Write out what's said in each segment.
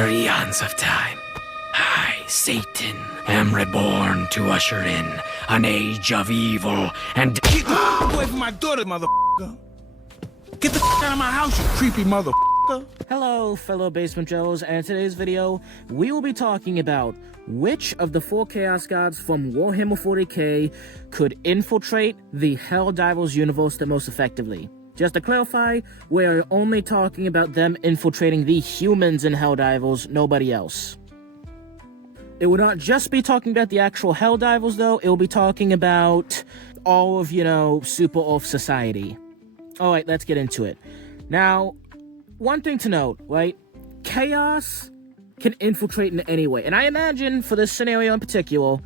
After eons of time, I, Satan, am reborn to usher in an age of evil and... Get the away from my daughter, motherfucker! Get the out of my house, you creepy motherfucker! Hello, fellow Basement Joes, and in today's video, we will be talking about which of the 4 Chaos Gods from Warhammer 40k could infiltrate the Helldivers universe the most effectively. Just to clarify, we are only talking about them infiltrating the humans in Helldivers, nobody else. It will not just be talking about the actual Helldivers, though. It will be talking about all of, Super Earth society. Alright, let's get into it. Now, one thing to note, right? Chaos can infiltrate in any way. And I imagine, for this scenario in particular,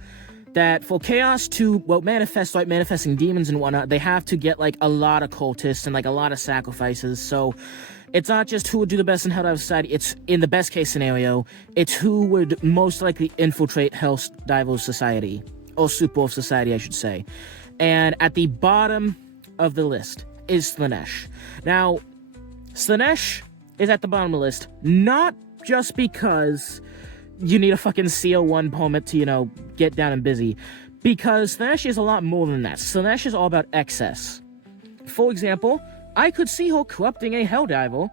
that for Chaos to, manifest, like manifesting demons and whatnot, they have to get, a lot of cultists and, a lot of sacrifices. So, it's not just who would do the best in Helldiver Society, it's, in the best case scenario, it's who would most likely infiltrate Helldiver Society. Or Super Earth Society, I should say. And at the bottom of the list is Slaanesh. Now, Slaanesh is at the bottom of the list, not just because you need a fucking CO1 permit to, get down and busy. Because Slaanesh is a lot more than that. Slaanesh is all about excess. For example, I could see her corrupting a Helldiver,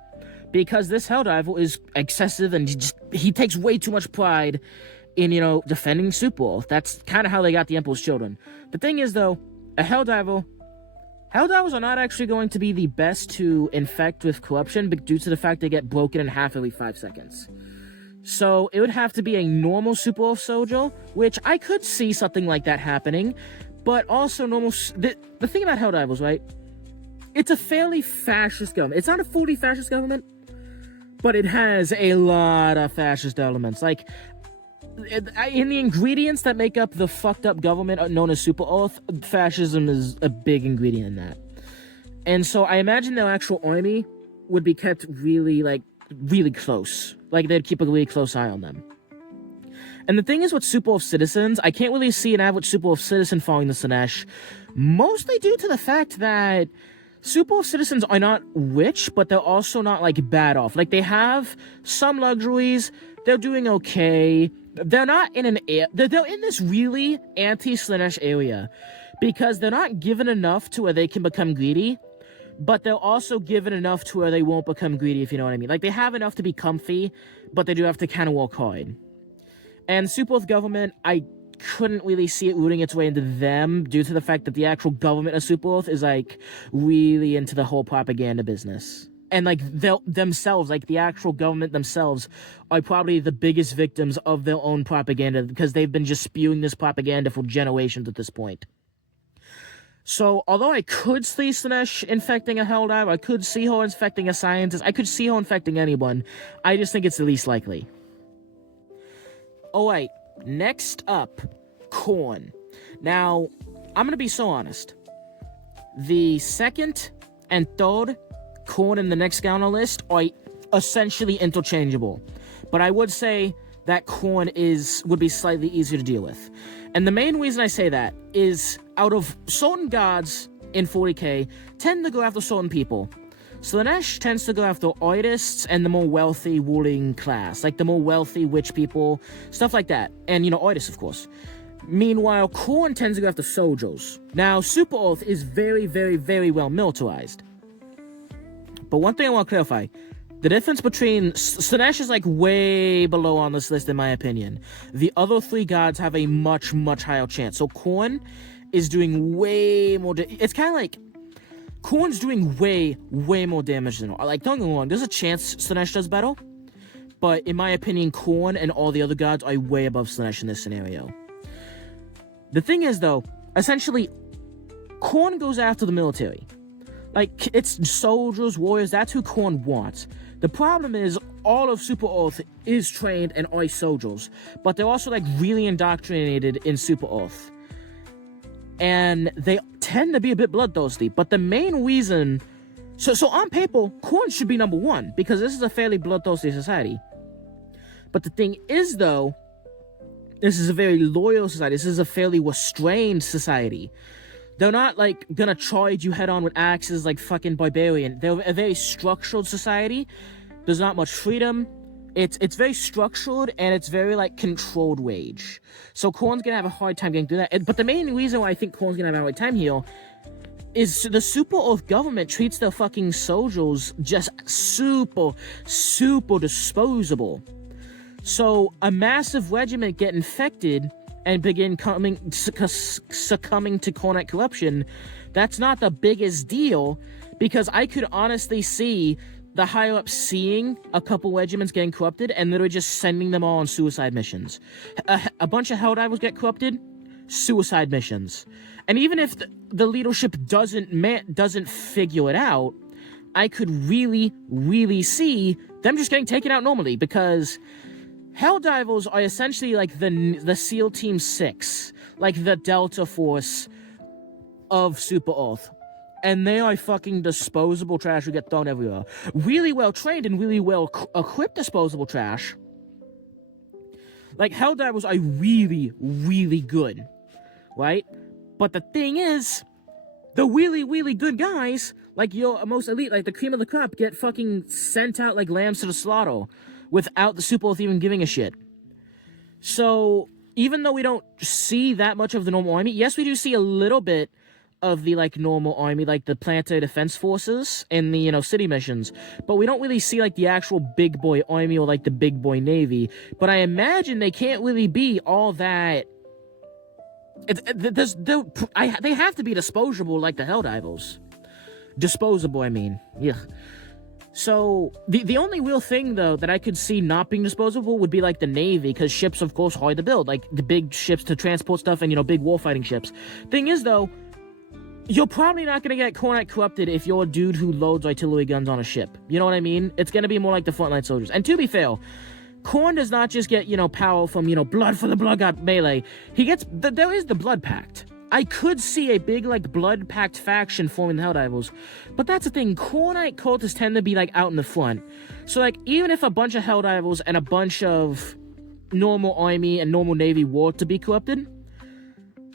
because this Helldiver is excessive and he takes way too much pride in, defending Super Earth. That's kind of how they got the Emperor's Children. The thing is, though, a Helldivers are not actually going to be the best to infect with corruption due to the fact they get broken in half every 5 seconds. So it would have to be a normal Super Earth soldier, which I could see something like that happening, but also normal... The thing about Helldivers, right? It's a fairly fascist government. It's not a fully fascist government, but it has a lot of fascist elements. In the ingredients that make up the fucked up government known as Super Earth, fascism is a big ingredient in that. And so I imagine their actual army would be kept really close. They'd keep a really close eye on them. And the thing is with Super Earth citizens, I can't really see an average Super Earth citizen following the Slaanesh, mostly due to the fact that Super Earth citizens are not rich, but they're also not, bad off. They have some luxuries, they're doing okay. They're not in they're in this really anti-Slaanesh area, because they're not given enough to where they can become greedy, but they're also given enough to where they won't become greedy, if you know what I mean. They have enough to be comfy, but they do have to kind of work hard. And Super Earth government, I couldn't really see it rooting its way into them, due to the fact that the actual government of Super Earth is, really into the whole propaganda business. And, themselves, the actual government themselves, are probably the biggest victims of their own propaganda, because they've been just spewing this propaganda for generations at this point. So, although I could see Slaanesh infecting a Helldiver, I could see her infecting a scientist, I could see her infecting anyone, I just think it's the least likely. Alright, next up, Khorne. Now, I'm gonna be so honest. The second and third Khorne in the next guy on the list are essentially interchangeable. But I would say that Khorne would be slightly easier to deal with. And the main reason I say that is, out of certain gods in 40k, tend to go after certain people. Slaanesh tends to go after artists and the more wealthy ruling class, the more wealthy witch people, stuff like that. And, artists, of course. Meanwhile, Khorne tends to go after soldiers. Now, Super Earth is very, very, very well militarized. But one thing I want to clarify, the difference between... Slaanesh is, way below on this list, in my opinion. The other 3 gods have a much, much higher chance. So Khorne is doing way more... It's kind of Khorne's doing way, way more damage than... don't get me wrong, there's a chance Slaanesh does better. But in my opinion, Khorne and all the other gods are way above Slaanesh in this scenario. The thing is, though, essentially, Khorne goes after the military. It's soldiers, warriors, that's who Khorne wants. The problem is, all of Super Earth is trained and are soldiers, but they're also, really indoctrinated in Super Earth. And they tend to be a bit bloodthirsty, but the main reason... So on paper, Khorne should be number 1, because this is a fairly bloodthirsty society. But the thing is, though, this is a very loyal society, this is a fairly restrained society. They're not, gonna charge you head-on with axes like fucking barbarian. They're a very structured society. There's not much freedom. It's very structured and it's very like controlled rage. So Khorne's gonna have a hard time getting through that. But the main reason why I think Khorne's gonna have a hard time here is the Super Oath government treats their fucking soldiers just super disposable. So a massive regiment get infected and begin succumbing to Khornite corruption. That's not the biggest deal, because I could honestly see the higher up seeing a couple regiments getting corrupted and literally just sending them all on suicide missions. A bunch of helldivers get corrupted, suicide missions. And even if the leadership doesn't figure it out, I could really see them just getting taken out normally, because helldivers are essentially like the SEAL Team 6, like the Delta Force of Super Oath. And they are fucking disposable trash who get thrown everywhere. Really well trained and really well equipped disposable trash. Like, helldivers are really good, right? But the thing is, the really good guys, like your most elite, like the cream of the crop, get fucking sent out like lambs to the slaughter without the Super Oath even giving a shit. So, even though we don't see that much of the normal army, yes, we do see a little bit of the like normal army, like the planetary defense forces and the, you know, city missions, but we don't really see like the actual big boy army or like the big boy navy. But I imagine they can't really be all that. They have to be disposable like the helldivers. Disposable, I mean. Yeah. So the only real thing though that I could see not being disposable would be like the navy, because ships of course hard to build, like the big ships to transport stuff and, you know, big warfighting ships. Thing is though, you're probably not going to get Khornite corrupted if you're a dude who loads artillery guns on a ship. You know what I mean? It's going to be more like the frontline soldiers. And to be fair, Khorne does not just get, you know, power from, you know, blood for the blood god melee. He gets, there is the blood pact. I could see a big, like, blood pact faction forming the helldivers. But that's the thing, Khornite cultists tend to be, like, out in the front. So, like, even if a bunch of helldivers and a bunch of normal army and normal navy were to be corrupted,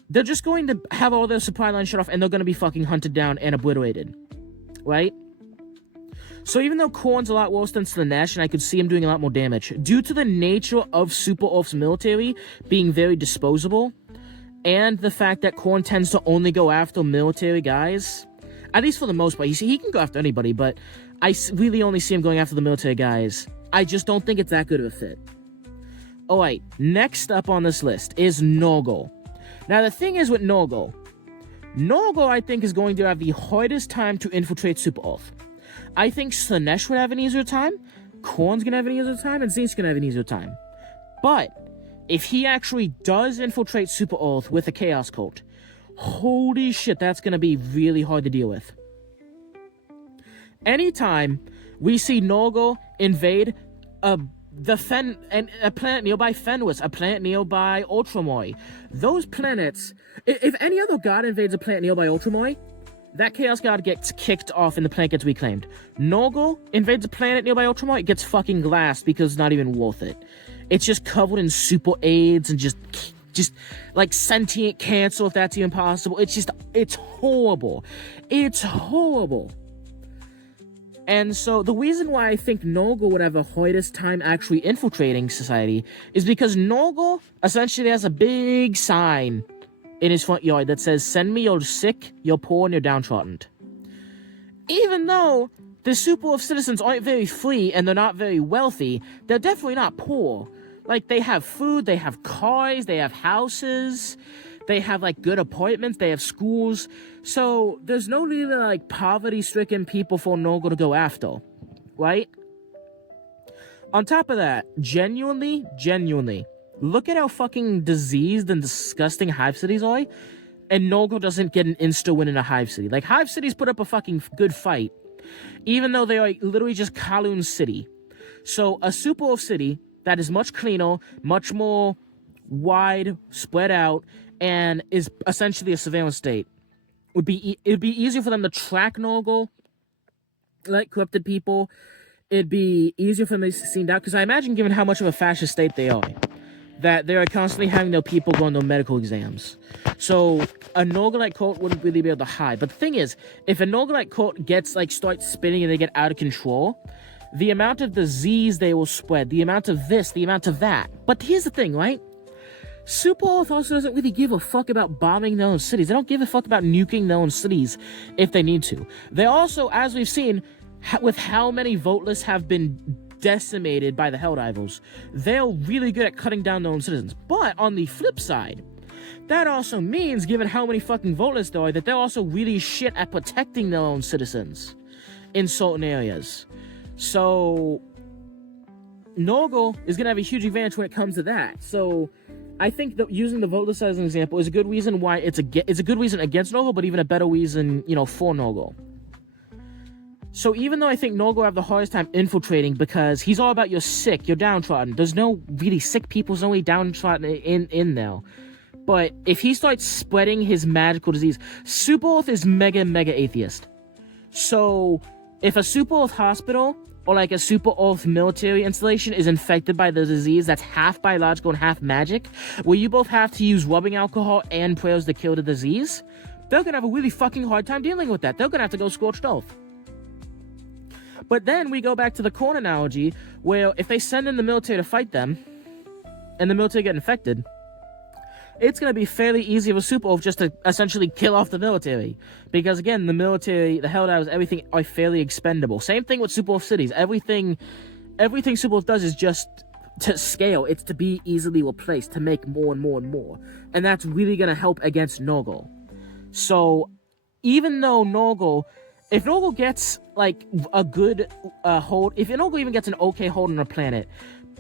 they're just going to have all their supply lines shut off and they're going to be fucking hunted down and obliterated. Right? So even though Khorne's a lot worse than Slaanesh, and I could see him doing a lot more damage, due to the nature of Super Oath's military being very disposable, and the fact that Khorne tends to only go after military guys, at least for the most part, he can go after anybody, but I really only see him going after the military guys. I just don't think it's that good of a fit. Alright, next up on this list is Nurgle. Now, the thing is with Nurgle, I think, is going to have the hardest time to infiltrate Super Oath. I think Slaanesh would have an easier time, Khorne's gonna have an easier time, and Tzeentch gonna have an easier time. But if he actually does infiltrate Super Oath with a Chaos Cult, holy shit, that's gonna be really hard to deal with. Anytime we see Nurgle invade a planet nearby Fenris, a planet nearby Ultramoi. Those planets, if any other god invades a planet nearby Ultramoi, that Chaos God gets kicked off and the planet gets reclaimed. Nurgle invades a planet nearby Ultramoi, it gets fucking glassed because it's not even worth it. It's just covered in super AIDS and just like sentient cancer, if that's even possible. It's horrible. It's horrible. And so the reason why I think Nurgle would have the hardest time actually infiltrating society is because Nurgle essentially has a big sign in his front yard that says, "Send me your sick, your poor, and your downtrodden." Even though the Super Oath citizens aren't very free and they're not very wealthy, they're definitely not poor. Like, they have food, they have cars, they have houses, they have, like, good appointments, they have schools. So, there's no really, like, poverty-stricken people for Nurgle to go after, right? On top of that, genuinely, look at how fucking diseased and disgusting Hive cities are, and Nurgle doesn't get an insta-win in a Hive city. Like, Hive cities put up a fucking good fight, even though they are literally just Kowloon City. So, a Super Oath city that is much cleaner, much more wide, spread out, and is essentially a surveillance state. It'd be easier for them to track Nurgle, like corrupted people. It'd be easier for them to be seen out, because I imagine, given how much of a fascist state they are, that they are constantly having their people go on their medical exams. So a Nurgle-like cult wouldn't really be able to hide. But the thing is, if a Nurgle-like cult starts spinning and they get out of control, the amount of disease they will spread, the amount of this, the amount of that. But here's the thing, right? Super Earth also doesn't really give a fuck about bombing their own cities. They don't give a fuck about nuking their own cities if they need to. They also, as we've seen, with how many voteless have been decimated by the Helldivers, they're really good at cutting down their own citizens. But on the flip side, that also means, given how many fucking voteless there are, that they're also really shit at protecting their own citizens in certain areas. So Nurgle is going to have a huge advantage when it comes to that. So I think that using the voteless as an example is a good reason why it's a good reason against Nurgle, but even a better reason, for Nurgle. So even though I think Nurgle have the hardest time infiltrating because he's all about you're sick, you're downtrodden. There's no really sick people, there's no really downtrodden in there. But if he starts spreading his magical disease, Super Earth is mega atheist. So if a Super Earth hospital or like a Super Earth military installation is infected by the disease that's half biological and half magic, where you both have to use rubbing alcohol and prayers to kill the disease, they're gonna have a really fucking hard time dealing with that. They're gonna have to go scorched earth. But then we go back to the Khorne analogy, where if they send in the military to fight them, and the military get infected, it's going to be fairly easy for Super Earth just to essentially kill off the military. Because again, the military, the Helldivers, everything are fairly expendable. Same thing with Super Earth cities. Everything Super Earth does is just to scale. It's to be easily replaced, to make more and more and more. And that's really going to help against Nurgle. So, even though if Nurgle gets like a good hold, if Nurgle even gets an okay hold on a planet,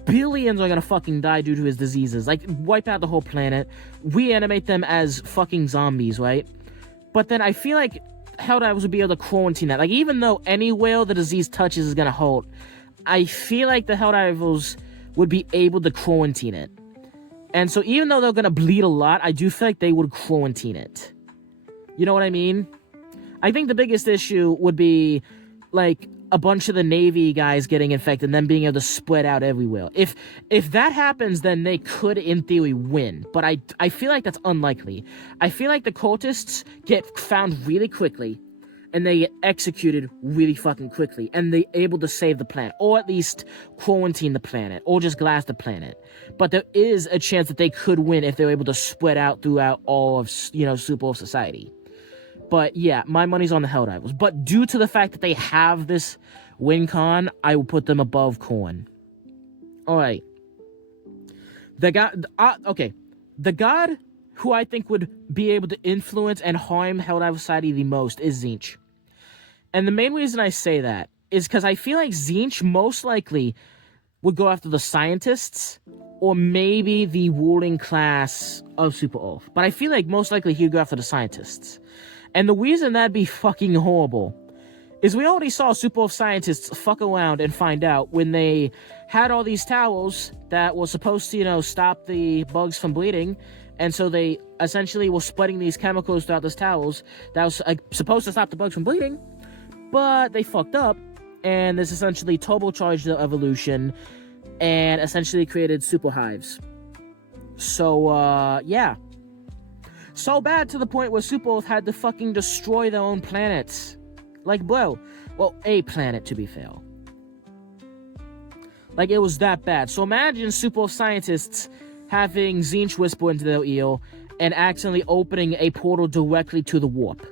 billions are gonna fucking die due to his diseases. Like, wipe out the whole planet, reanimate them as fucking zombies, right? But then I feel like Helldivers would be able to quarantine that. Like, even though anywhere the disease touches is gonna hold, I feel like the Helldivers would be able to quarantine it. And so even though they're gonna bleed a lot, I do feel like they would quarantine it. You know what I mean? I think the biggest issue would be, like, a bunch of the Navy guys getting infected and then being able to spread out everywhere. If that happens, then they could, in theory, win. But I feel like that's unlikely. I feel like the cultists get found really quickly, and they get executed really fucking quickly, and they're able to save the planet, or at least quarantine the planet, or just glass the planet. But there is a chance that they could win if they're able to spread out throughout all of, Super Earth society. But yeah, my money's on the Helldivers. But due to the fact that they have this win con, I will put them above Khorne. Alright. The god who I think would be able to influence and harm Helldiver society the most is Tzeentch. And the main reason I say that is because I feel like Tzeentch most likely would go after the scientists or maybe the ruling class of Super Earth. But I feel like most likely he would go after the scientists. And the reason that'd be fucking horrible is we already saw Super Earth scientists fuck around and find out when they had all these towels that were supposed to, stop the bugs from bleeding. And so they essentially were spreading these chemicals throughout those towels that was supposed to stop the bugs from bleeding. But they fucked up, and this essentially turbocharged the evolution and essentially created super hives. So, yeah. So bad to the point where Super Earth had to fucking destroy their own planets. Like, bro. Well, a planet, to be fair. Like, it was that bad. So imagine Super Earth scientists having Tzeentch whisper into their ear and accidentally opening a portal directly to the warp.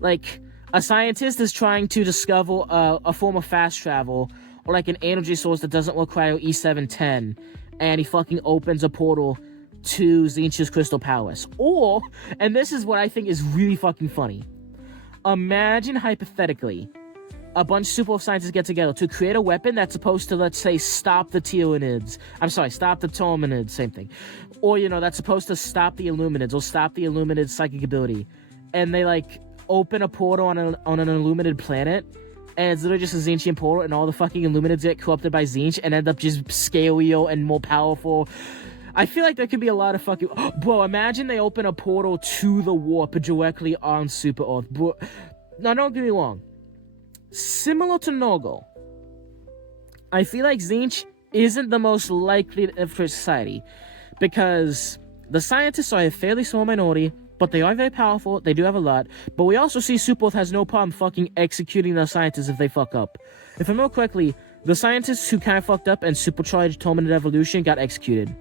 Like, a scientist is trying to discover a form of fast travel, or like an energy source that doesn't require E710, and he fucking opens a portal to Tzeentch's Crystal Palace. Or, and this is what I think is really fucking funny, imagine hypothetically a bunch of Super Earth scientists get together to create a weapon that's supposed to, let's say, stop the Tyranids. Stop the Terminids, same thing. Or, that's supposed to stop the Illuminids, or stop the Illuminid psychic ability. And they, like, open a portal on an Illuminid planet, and it's literally just a Tzeentchian portal, and all the fucking Illuminids get corrupted by Tzeentch and end up just scarier and more powerful. I feel like there could be a lot of fucking... Bro, imagine they open a portal to the warp directly on Super Earth. Bro, now, don't get me wrong. Similar to Nurgle, I feel like Tzeentch isn't the most likely to infiltrate society, because the scientists are a fairly small minority, but they are very powerful, they do have a lot, but we also see Super Earth has no problem fucking executing their scientists if they fuck up. If I remember correctly, The scientists who kind of fucked up and supercharged Terminated Evolution got executed.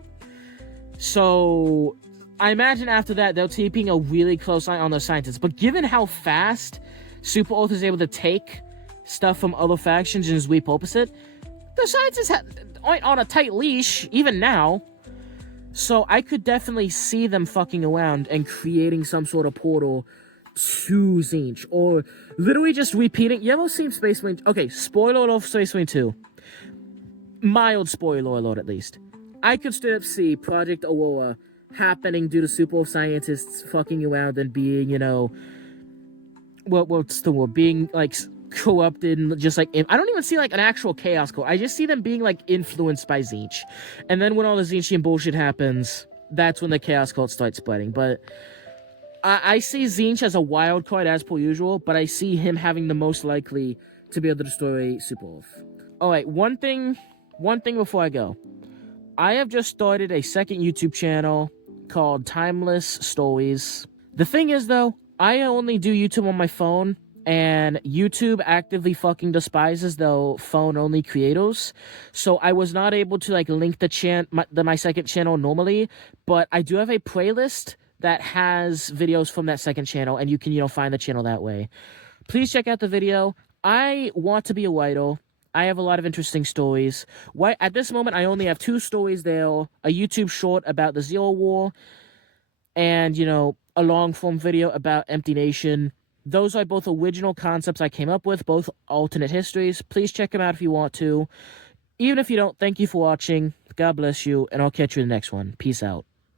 So I imagine after that, they're keeping a really close eye on the scientists. But given how fast Super Oath is able to take stuff from other factions and just repurpose it, the scientists aren't on a tight leash, even now. So I could definitely see them fucking around and creating some sort of portal to Tzeentch, or literally just repeating. You ever seen Space Marine? Okay, spoiler alert for Space Marine 2. Mild spoiler alert, at least. I could straight up see Project Aurora happening due to super scientists fucking around and being, you know, what's the word? Being like corrupted and just like, I don't even see like an actual chaos code. I just see them being like influenced by Tzeentch. And then when all the Tzeentchian bullshit happens, that's when the chaos cult starts spreading. But I see Tzeentch as a wild card as per usual, but I see him having the most likely to be able to destroy Super Wolf. Alright, one thing before I go. I have just started a second YouTube channel called Timeless Stories. The thing is though, I only do YouTube on my phone, and YouTube actively fucking despises the phone-only creators. So I was not able to like link my second channel normally, but I do have a playlist that has videos from that second channel, and you can, you know, find the channel that way. Please check out the video. I want to be a writer. I have a lot of interesting stories. At this moment, I only have 2 stories there, a YouTube short about the Zero War, and, you know, a long-form video about Empty Nation. Those are both original concepts I came up with, both alternate histories. Please check them out if you want to. Even if you don't, thank you for watching. God bless you, and I'll catch you in the next one. Peace out.